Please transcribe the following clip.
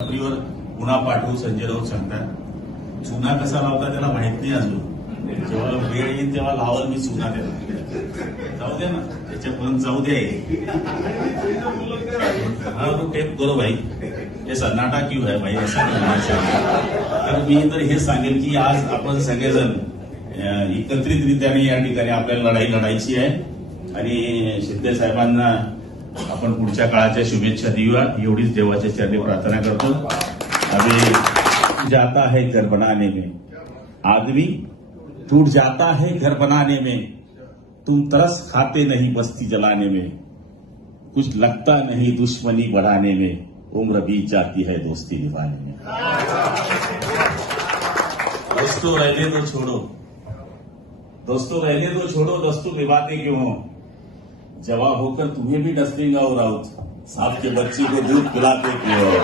नोकरीवर पुन्हा पाठवू संजय राऊत सांगतात. चुना कसा लावता त्याला माहित नाही अजून. जेव्हा वेळ येईल तेव्हा लावल मी चुना त्याला. जाऊ द्या ना, त्याच्यापर्यंत जाऊ दे. हाँ तो टेप करो भाई, हे सन्नाटा क्यों है भाई, असं तर मी तर हे सांगेल की आज आपण सगळेजण एकत्रितरित्याने या ठिकाणी आपल्याला लढाई लढायची आहे आणि शिंदे साहेबांना आपण पुढच्या काळाच्या शुभेच्छा देऊया एवढीच देवाच्या चरणी प्रार्थना करतो. अभी जाता है घर बनाने में आदमी, टूट जाता है घर बनाने में, तुम तरस खाते नहीं बस्ती जलाने में, कुछ लगता नहीं दुश्मनी बढ़ाने में, उम्र बीत जाती है दोस्ती निभाने में. दोस्तों रहने तो छोड़ो, दोस्तों रहने तो छोड़ो, दोस्तों निभाते क्यों हो, जवाब होकर तुम्हें भी डस्टिंग और राउत, सांप के बच्चे को दूध पिलाते क्यों हो.